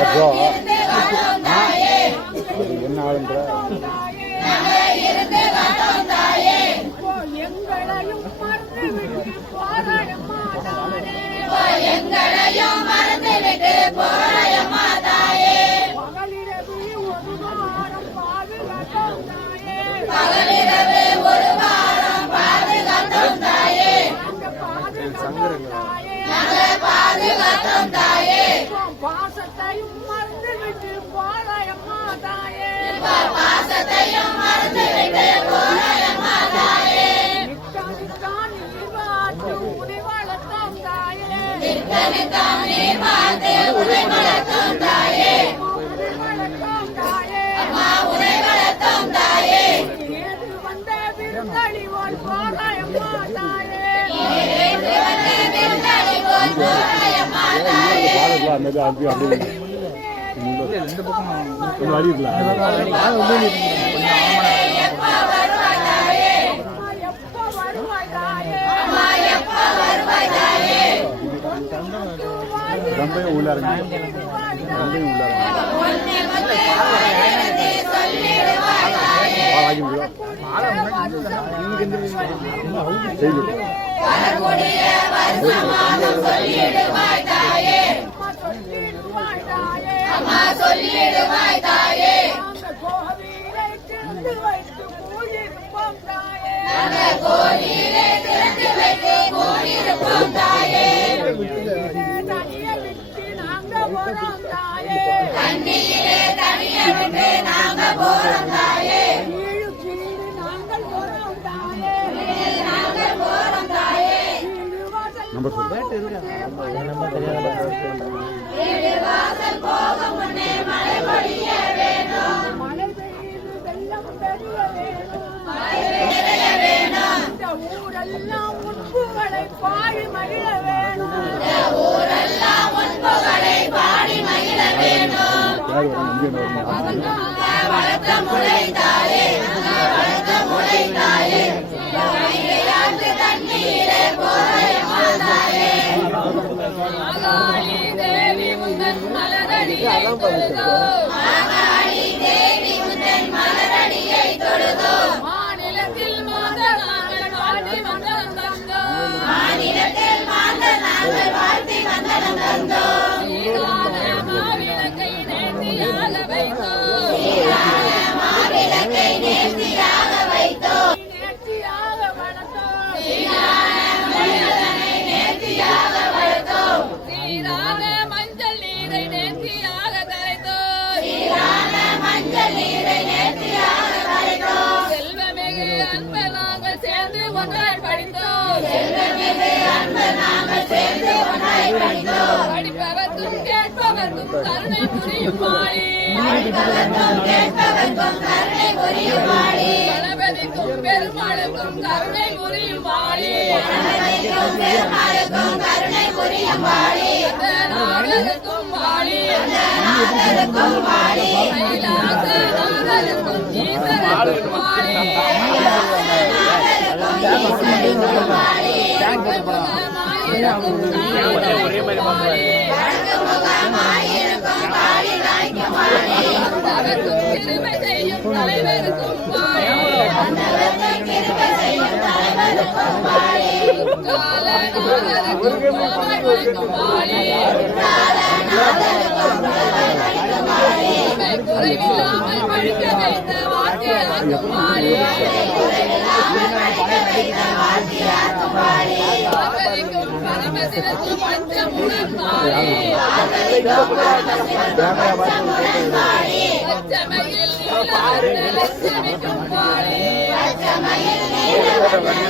அப்போ அது என்ன ஆளுன்ற எங்களையும் மறந்துவிட்டு போராயம்மா தாயே, பகலிரவு ஒரு வாரம் பாதுகாத்தோம் தாயே, நாங்கள் பாதுகாத்தோம் தாயே, பாசத்தையும் மறந்துவிட்டு போராயம்மா தாயே, பாசத்தையும் மறந்துவிட்டு போராயம்மா தாயே, நிற்கனித்தான் நீர் வாழ்ந்து உரை வளர்த்தோம் தாயே, அம்மா உரை வளர்த்தோம் தாயே, வந்த விருந்தளிவோல் போராயம்மா தாயே, ரொம்ப உள்ளாருங்க ரொம்ப அம்மா சொல்லிடுவாய் தாயே, கோயிலை திறந்து வைத்து கூடியிருப்போம் தாயே, தண்ணியிலே தனிய விட்டு நாங்க போறோம் தாயே, நாங்கள் போறோம் தாயே, வீடு வாசல் போக முன்னே மழை பொழிய வேணும், மழை பெய்து வெள்ளம் பெரிய வேணும், மழை பெய்ய வேணும், இந்த ஊரெல்லாம் உண்புகளை பாடி மகிழ வேணும், இந்த ஊரெல்லாம் முன்புகளை பாடி மகிழ வேணும், வளர்த்த முறை தாயே, வளர்த்த முறை தாயே, கையாண்டு தண்ணீரே போராயம்மா தாயே, மாகாளி தேவி உந்தன் மலரடியை தொழுதோம், மாகாளி தேவி உந்தன் மலரடியை தொழுதோம், மாநிலத்தில் மாத நாங்கள் வாழ்த்தி வந்தனம் தந்தோம், மாநிலத்தில் மாந்த நாங்கள் வாழ்த்தி வந்தனம் தந்தோம், மாவிளக்கை நேர்த்தியாக வைத்தோம், மாவிளக்கை நேர்த்தியாக வைத்தோம், நேர்த்தியாக வளர்த்தோம், நேர்த்தியாக வளர்த்தோம், சீரான மஞ்சள் நீரை நேர்த்தியாக கரைத்தோம், சீரான மஞ்சள் நீரை நேர்த்தியாக கரைத்தோம், செல்வமிகு அன்பு நாங்கள் சேர்ந்து ஒன்றாய் படித்தோம், செல்வமிகு அன்பு நாங்கள் சேர்ந்து ஒன்றாய் படித்தோம், படிப்பவர்க்கும் கேட்பவர்க்கும் கருணை புரியும் மாறி, படிப்பவர்க்கும் கேட்பவர்க்கும் கருணை புரியும் மாறி, கணபதிக்கும் பெருமாளுக்கும் கருணை புரியும் மாறி, கணபதிக்கும் பெருமாளுக்கும் கருணை புரியும் மாறி, நாகருக்கும் மாறி, நாதருக்கும் மாறி, கைலாசநாதருக்கும் ஈஸ்வரருக்கும் மாறி, ஈஸ்வரருக்கும் மாறி, மாயிருக்கும் முகமாயிருக்கும் காளி நாய்க்கு மாறி, கிருபை செய்யும் தலைவருக்கும் மாறி, வந்தவர்கள் கிருபை செய்யும் தலைவருக்கும் மாறி, காலநாதருக்கும் புலமைக்கும் மாறி, காலநாதருக்கும் புலமைக்கும் மாறி, குறைவில்லாமல் படிக்க வைத்த வாக்கியருக்கும் மாறி, குறைவில்லாமல் படிக்க வைத்த வாத்தியாருக்கும் மாறி, பரமசிவத்தும் பஞ்சமுடன் மாறி, பஞ்சமுடன் மாறி, பச்சமையில் நீலாருட லட்சுமிக்கும் மாறி, பச்சமையில் நீலவர்ண